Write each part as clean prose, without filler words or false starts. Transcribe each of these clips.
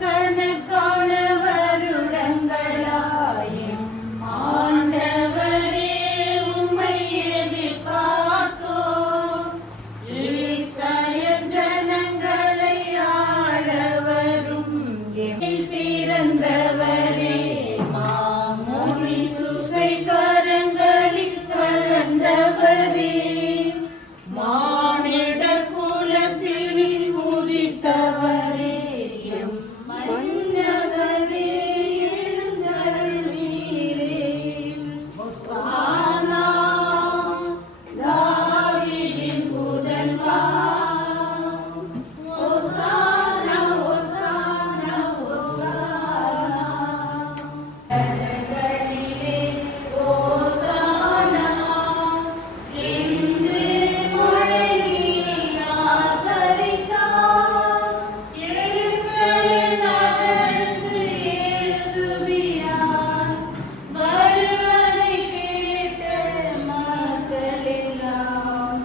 கணக்கான வருடங்களாயும் ஆண்டவரே உம்மை எதிர்பார்த்தோம். இஸ்ரவேல் ஜனங்களை ஆள வரும் எம்மில் பிறந்தவரே, மாமோனி சூசை கரங்களில் கலந்தவரே, மானிட குலத்தில் உதித்தவரே, எம் மன்னவரே எழுந்தருளீரே. ஹோசானா தாவீதின் புதல்வா, ஹோசானா ஹோசானா ஹோசானா. ஜனங்களிலே ஹோசானா என்று முழங்கினார் பரித்தார். எருசலேம் நகருக்கு இயேசுவினார் வருவதைக் கேட்ட மக்களெல்லாம்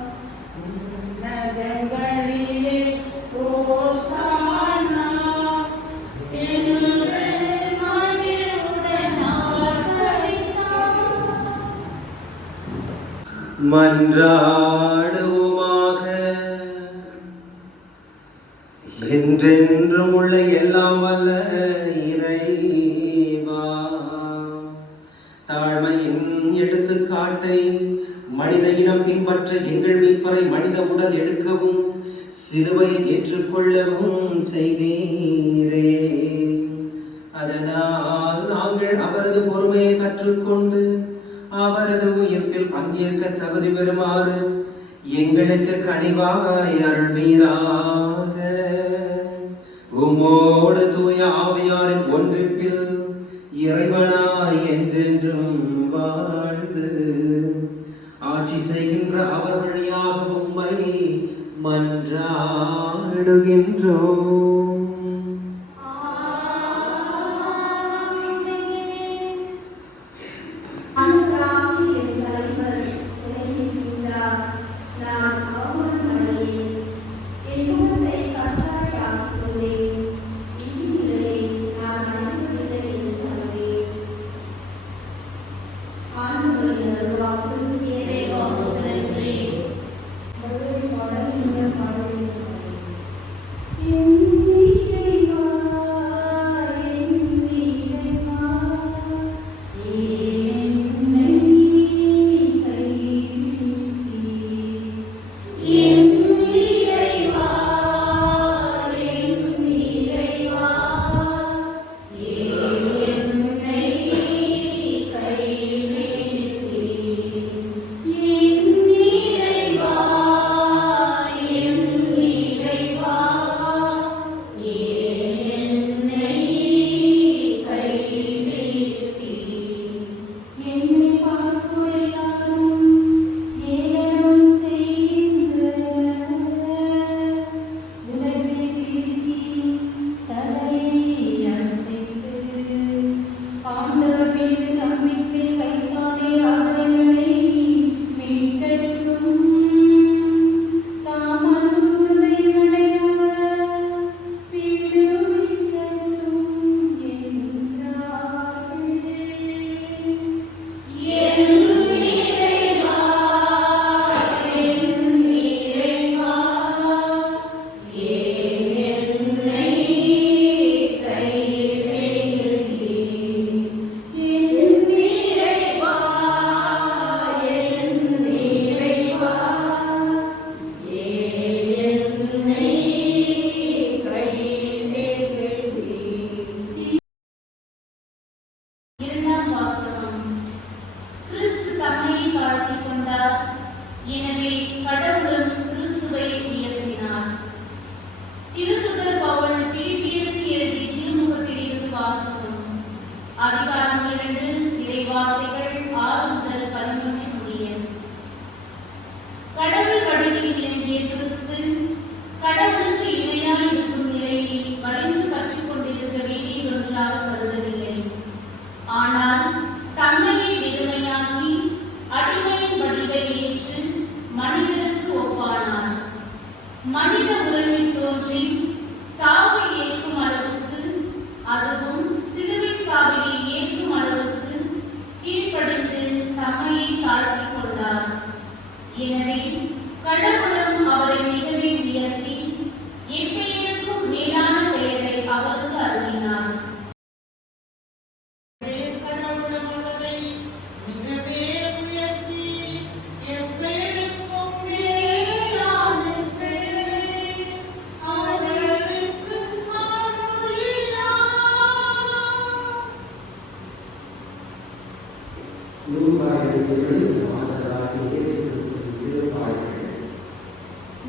உன்னதங்களிலே ஹோசானா என்று மகிழ்வுடன் ஆர்ப்பரித்தார். மன்றாடுவோமாக. என்றென்றும் உள்ள எல்லாம் வல்ல இறைவா, தாழ்மையின் எடுத்துக்காட்டை மனித இனம் பின்பற்ற எங்கள் மீட்பரை மனித உடல் எடுக்கவும் சிலுவையை ஏற்றுக்கொள்ளவும் செய்தீரே. அதனால் நாங்கள் அவரது பொறுமையை கற்றுக்கொண்டு அவரது உயிர்ப்பில் பங்கேற்க தகுதி பெறுமாறு எங்களுக்கு கனிவாய் அருள்வீராக. உமோடு தூய ஆவியாரின் ஒன்றிப்பில் இறைவனாய் என்றென்றும் வாழ்ந்து ஆட்சி செய்கின்ற அவர் வழியாக உம்மை மன்றாடுகின்றோம். நன்றி.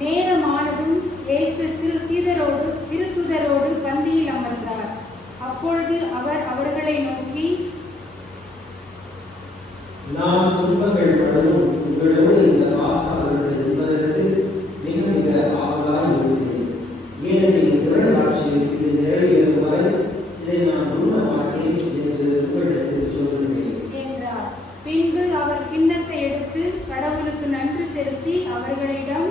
நேரமானதும் இயேசு திருத்துதரோடு பந்தியில் அமர்ந்தார். அப்பொழுது அவர் அவர்களை நோக்கி, நான் துன்பங்கள் படவும் உங்களோடு இந்த பாஸ்காவில் இருப்பதற்கு மிக மிக ஆவலாய் இருக்கிறேன். ஏனெனில் இறையாட்சியில் இது நிறைவேறும் வரை இதை நான் உண்ண மாட்டேன் என்று உங்களிடத்தில் சொல்கிறேன் என்றார். பின்பு அவர் கிண்ணத்தை எடுத்து கடவுளுக்கு நன்றி செலுத்தி அவர்களிடம்,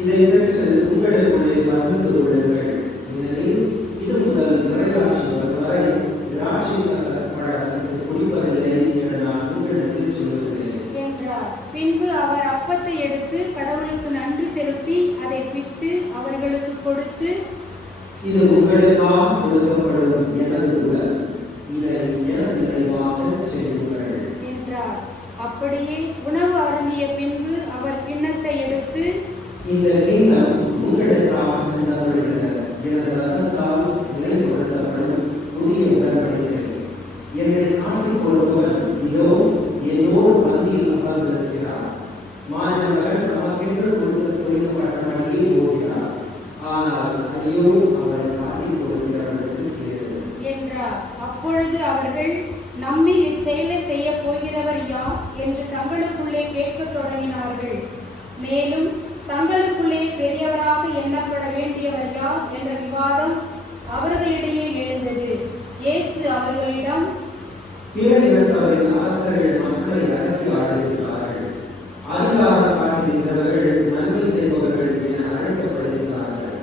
இதை பெற்று உங்களுக்குள்ளே பகிர்ந்து கொள்ளுங்கள். ஏனெனில் இது முதல் இறையாட்சி வரும் வரை திராட்சை பழம் குடிப்பதில்லை என்று நான் உங்களிடத்தில் சொல்கிறேன் என்றார். பின்பு அவர் அப்பத்தை எடுத்து கடவுளுக்கு நன்றி செலுத்தி அதை பிட்டு அவர்களுக்கு கொடுத்து, இது உங்களுக்காக கொடுக்கப்படும் எனது உடல், இதை எனது நினைவாக செய்யுங்கள் என்றார். அப்படியே உணவு அருந்திய பின்பு அவர் கிண்ணத்தை எடுத்து, இந்த கிண்ணம் உங்களுக்காக சிந்தப்படுகிற எனது ரத்தத்தால் நிலைப்படுத்தப்படும் புதிய உடன்படிக்கை. என்னை காட்டிக் கொடுப்பவன் இதோ என்னோடு பந்தியில் அமர்ந்திருக்கிறார். மாணவர்கள் நமக்கென்று கொடுக்கப்பட்டபடியே போகிறார். ஆனால் ஐயோ அவரை காட்டிக் கொடுக்கிறவர்களுக்கு கேடு என்றார். அப்பொழுது அவர்கள், நம்மில் இச்செயலை செய்ய போகிறவர் யார் என்று தங்களுக்குள்ளே கேட்கத் தொடங்கினார்கள். மேலும் தங்களுக்குள்ளே பெரியவராக எண்ணப்பட வேண்டியவர் யார் என்ற விவாதம் அவர்களிடையே எழுந்தது. இயேசு அவர்களிடம், பிற இனத்தவரின் அரசர்கள் மக்களை அடக்கி ஆடுகிறார்கள். அதிகாரம் காட்டுகின்றவர்கள் நன்மை செய்பவர்கள் என அழைக்கப்படுகிறார்கள்.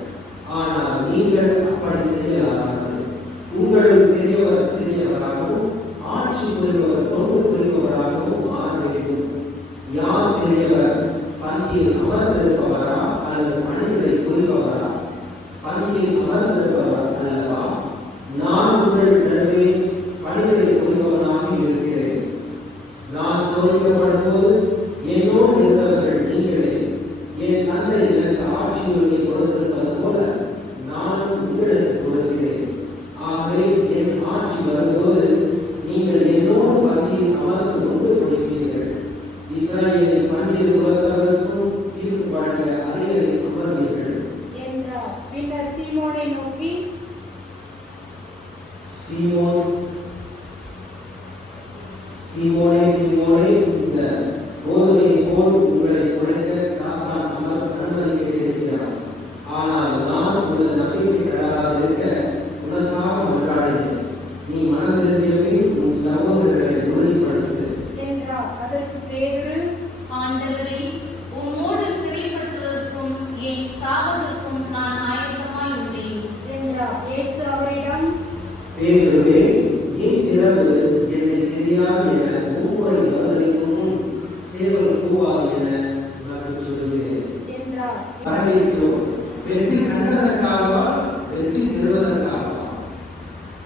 ஆனால் நீங்கள் அப்படி செய்யலாகாது. உங்களுள் பெரியவர் சிறியவராகவும் ஆட்சி புரிபவர் தொண்டு புரிபவராகவும் ஆக வேண்டும். யார் பெரியவர்? பந்தியில் அமர்ந்திருப்பவரா அல்லது பணிகளை புரிபவரா? பந்தியில் அமர்ந்திருப்பவர் அல்லவா? நான் உங்கள் நடுவே பணிகளை புரிபவனாக இருக்கிறேன். நான் சோதிக்கப்படும் போது என்னோடு இருந்தவர்கள் நீங்களே. என் தந்தை எனக்கு ஆட்சி உரிமை கொடுத்திருப்பது போல நானும் உங்களுக்கு கொடுக்கிறேன். ஆகவே என் ஆட்சி வரும்போது நீங்கள் என்னோடு பந்தியில் அமர்ந்து உண்டு கொடுப்பீர்கள். இஸ்ரவேலின் பந்தியில் உலகவருக்கும் தீர்ப்பு வழங்க அறைகளில் அமர்வீர்கள் என்றார். பின்னர் சீமோனை நோக்கி, சீமோனே, இந்த கோதுமை போல் உங்களை குறைக்க சாத்தான் அனுமதிக்கிறான். ஆனால் நான் உனது நம்பிக்கை தராதிருக்க உனக்காக மன்றாடினேன். நீ மனம் திரும்பிய பின் உன் சகோதரர்களை உறுதிப்படுத்து என்றார். அதற்கு பேதுரு, ஆண்டவரே, உம்மோடு சிறைப்பட்டிருக்கும் என் சாவதற்கும் நான் ஆயத்தமாய் உள்ளேன் என்றார். இயேசு அவரிடம், பேதுருவே, இரவு என்னை தெரியாது என ஒவ்வொரு பதிலைக்கும் முன் சேவல் கூவாது என நான் சொல்லுகிறேன் என்றார். வரவேற்கிறோம். வெற்றி கண்டதற்காகவா, வெற்றி பெறுவதற்காகவா?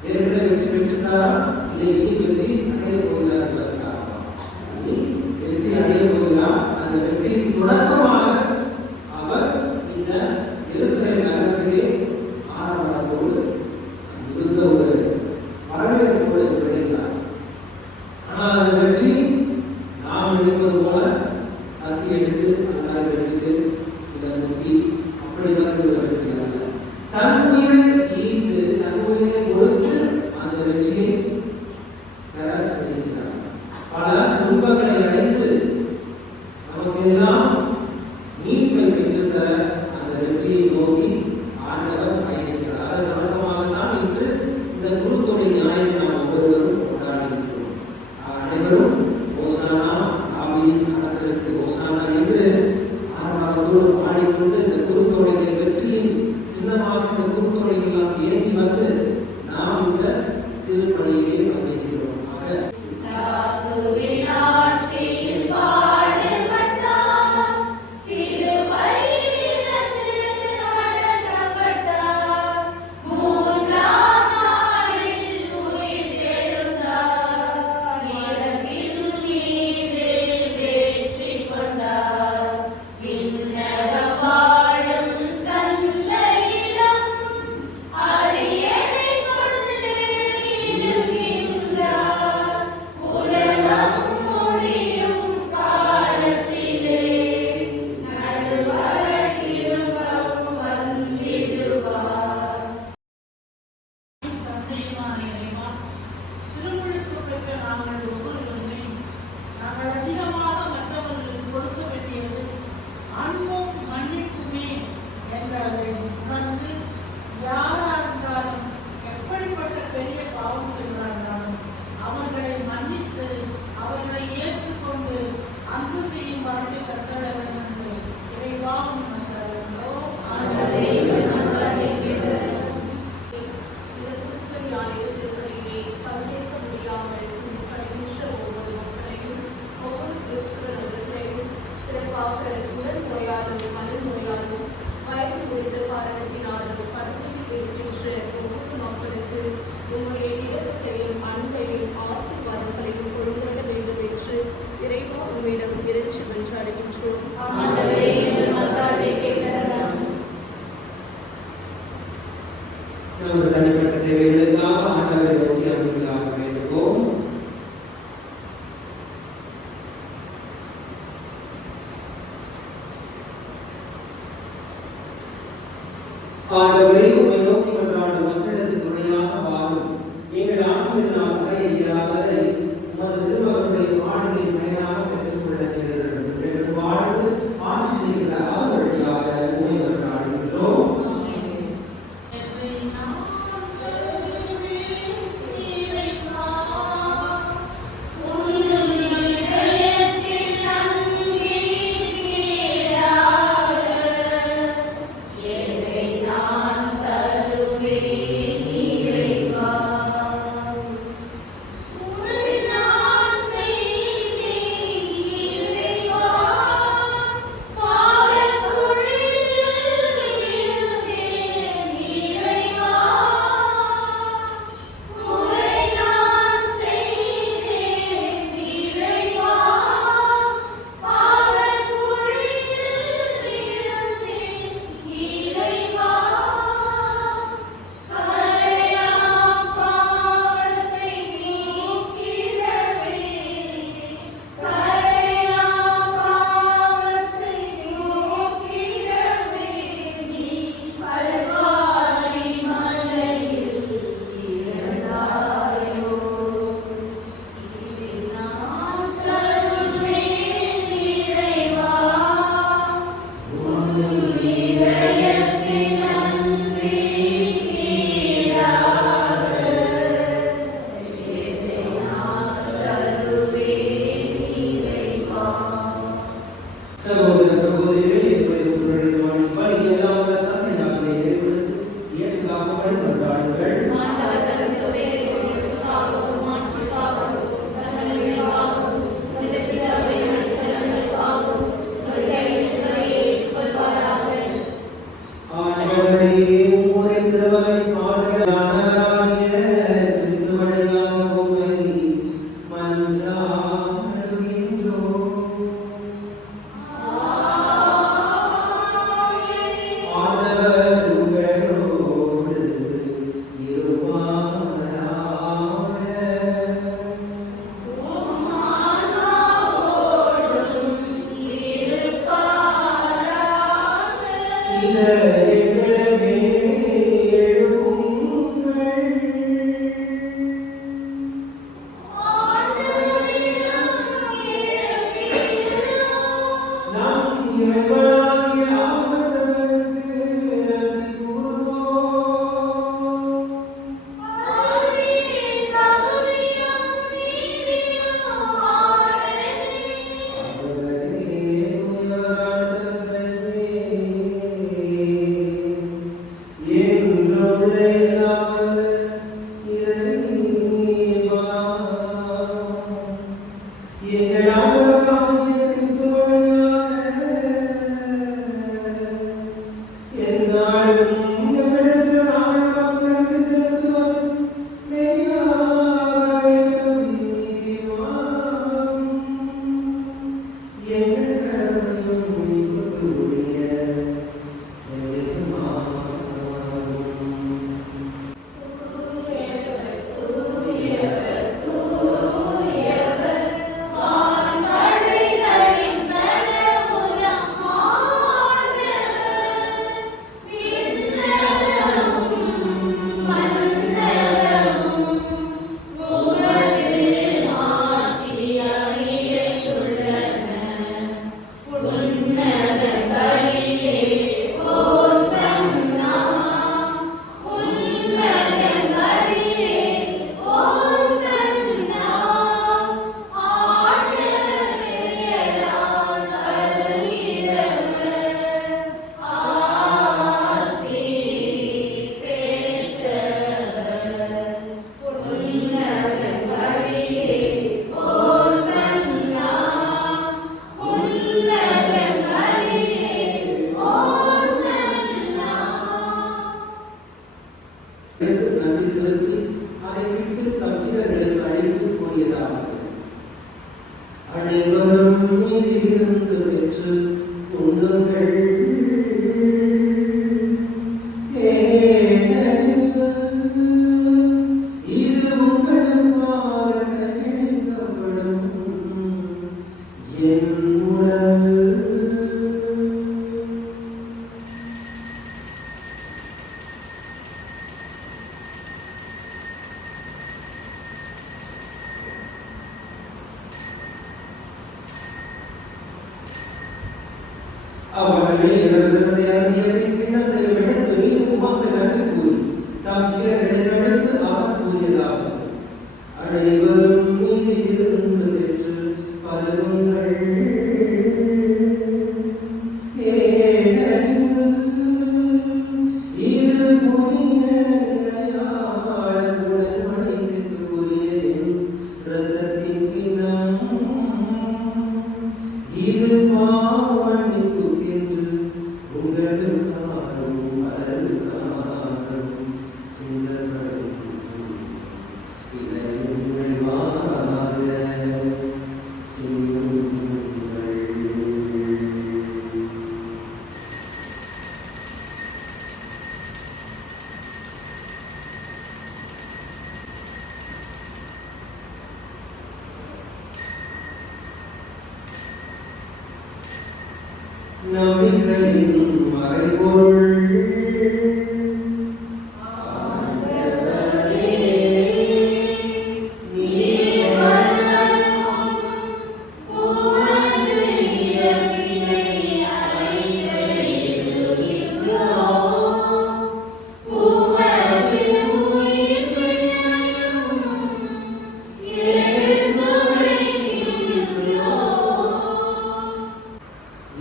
ஏற்கனவே வெற்றி பெற்றுட்டாரா? இல்லை வெற்றி அடைய போகிறார்களா? வெற்றி அடைய போகிறார். அந்த வெற்றியின் தொடக்கமாக அவர் இந்த எருசலேம் நகரத்திலே ஆரம்பத்தோடு இருந்த ஒரு வரவேற்போடு விளைந்தார். ஆனால் அந்த வெற்றி நாம் எடுப்பது போல கத்தி எடுத்து அந்த எடுத்து இதை நோக்கி அப்படி வந்து வெற்றி அல்ல. தன் உயிரை நமது தனிப்பட்ட தேவைகளுக்காக ஆண்டவரை நோக்கி அமைதியாக வேண்டுவோம். ஆண்டவரே, உம்மை நோக்கி மன்றாடும் மக்களுக்கு துணையாக வாரும். எங்கள் ஆண்டவரின் அக்கறையாளரை உமது திருமகனுடைய ஆணையின் பயனாக பெற்றுக்கொள்ள செய்தீர்கள். எங்கள் வாழ்வு ஆட்சி செய்கிற அவர் வழியாக உம்மை மன்றாடுகின்றோம். சகோதர சகோதரிகளே, இப்பொழுது உங்களுடைய கவனிப்பால் எல்லாம் வல்ல தந்தை நாமத்தை நிறைவேற்றி இயேசுவாக மன்றாடுங்கள். ஆண்டவரே, உம்முடைய திருவரை பாடுகிறாராகிய கிறிஸ்து வழியாக உம்மை மன்றாடுகின்றோம். ஆண்டவர் உங்களோடு இருப்பாராக. இதயங்களே எழுப்புங்கள். நம் இறைவனாகிய ஆண்டவருக்கு நன்றி கூறுவோம். ஆண்டவரே, தூயவரான தந்தையே, என்றும் இல்லாமல் இறைவா, எங்கள் ஆண்டவராகிய கிறிஸ்து வழியாக எந்நாளும் எம்மிடத்தில் நாங்கள் மக்களுக்கு செலுத்துவது மெய்யாகவே நீதியாகும். எங்கள் கடமையும் மீட்புக்குரிய செயலுமாகும். நன்றி செலுத்தி அதை விட்டு தம் சீடர்களுக்கு அழைத்து கூறியதாவது: அனைவரும் நீதியிலிருந்து பெற்று உண்ணுங்கள், ஏனெனில் அவர்கள் இவர்களது அறிவியலின் கிண்ணத்தையும் எடுத்து மீண்டும் உமக்கு நன்றி கூறி தாம் சீடர்களிடமிருந்து அவர் கூறியதாவது: அனைவரும் இதிலிருந்து பெற்று பருகுங்கள். இது புதிய நிலையால் உடன்படிக்கைக்குரிய இரத்தத்தின் கிண்ணம். இது பாவமன்னிப்புக்கென்று உங்களுக்காகவும் அதற்காகவும் சிந்தப்படும். இதை உங்கள் மாறாத சிந்துங்கள். நம்பிக்கையின் மறைபொருள்.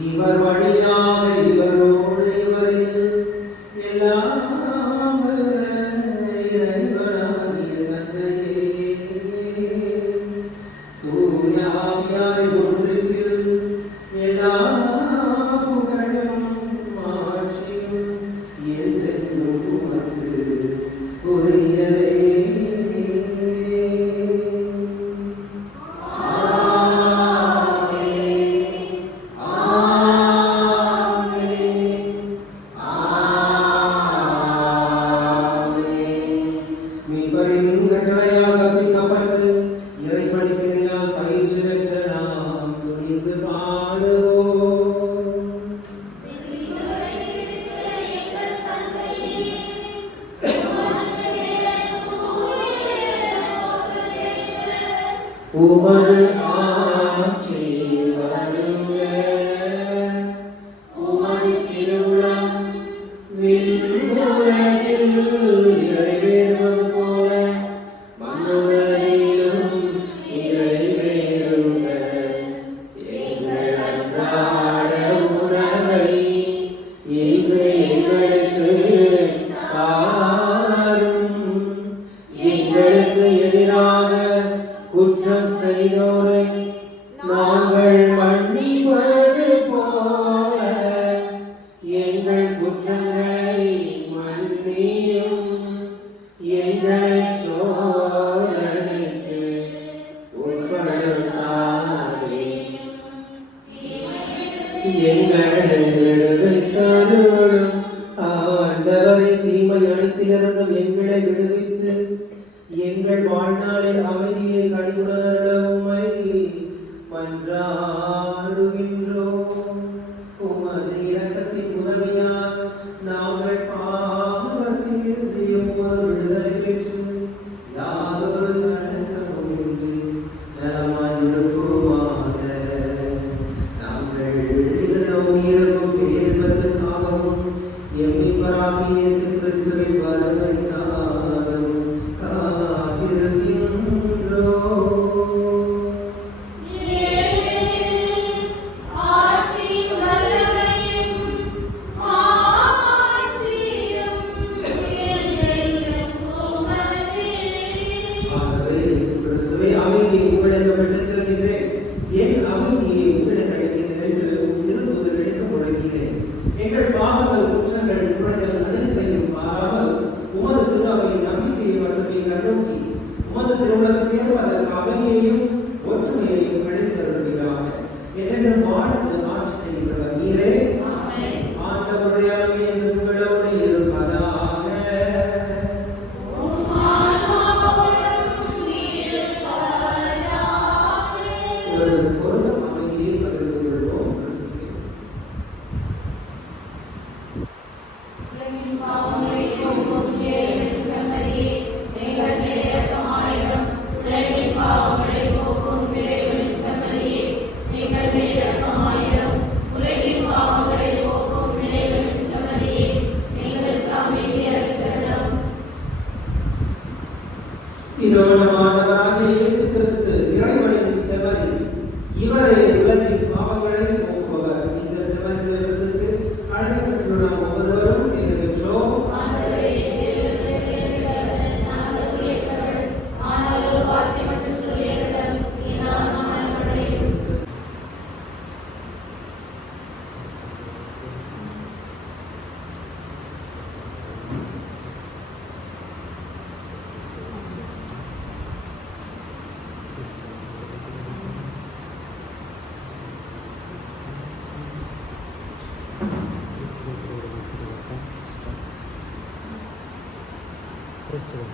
இவர் வழியாக இவரோடு இவரில் எல்லாம் வல்ல இறைவனாகிய தந்தையே, தூய ஆவியாரின் ஒன்றிப்பில் எல்லா புகழும் மாட்சியும் என்றென்றும் உமக்கு உரியவே. மீட்பரின் கட்டளையால் கற்பிக்கப்பட்டு இறைப்பணிப்பினையால் பயிற்சி பெற்ற நாம் துணிந்து பாடுவோம். உமது ஆட்சி வருக, உமது திருவுளம் விண்ணுலகில் நிறைவேறுவது போல மண்ணுலகிலும் நிறைவேறுக. எங்கள் அன்றாட உணவை இன்று எங்களுக்கு தாரும். எங்களுக்கு எதிராக குற்றம் செய்தோரை நாங்கள் மன்னிப்பது போல எங்கள் குற்றங்களை மன்னியும். எங்களை சோதனைக்கு உட்படுத்தாதேயும். எங்களை விடுவித்தருளும். ஆண்டவரை தீமை அழித்திலிருந்தும் எங்களை விடுவித்து எங்கள் வாழ்நாளில் அமைதியை கனிவுடன் உம்மை மன்றாடுகின்றோம். உமது இரக்கத்தின் உதவியால் நாங்கள் பாவத்திலிருந்து எப்போது விடுதலை பெற்று யாதொரு தடங்கலுமின்றி நலமாயிருப்போமாக. நாங்கள் நோக்கியிருக்கும் பேரின்பத்துக்காகவும் எம்மிவராகிய இயேசு கிறிஸ்துவின் வருகைக்காகவும் காத்திருக்கின்றோம். அமைதியை உங்களுக்கு விட்டுச் செல்கின்றேன், என் அமைதியை உங்களுக்கு அளிக்கின்றேன் என்று திருத்தூதர்களுக்கு முழங்குகிறேன். எங்கள் பாவங்கள், குற்றங்கள், குறைகள் அனைத்தையும் மாறாமல் உமது திருஅவையின் நம்பிக்கையை மட்டுமே கண்ணோக்கி உமது திருவுலகத்தேர்வு அதற்கு அமைதியையும் ஒற்றுமையையும் அளித்தருள்வீராக. என்றென்றும் வாழ்ந்து ஆட்சி செய்கின்றவர் நீரே. ஆண்டவருடைய அமைதி என்று உங்களோடு இருப்பதாக. ஒரு அமைதியை பகிர்ந்து கொள்வோம். உலகின் இதோ நம் ஆண்டவராகிய இயேசு கிறிஸ்து இறைவனின் செம்மறி, இவரே உலகின் பாவங்களை போக்குபவர். இந்த செம்மறி விருந்துக்கு அழைக்கப்பட்டுள்ள நாம் ஒவ்வொருவரும் பேர் பெற்றோம். Questo è il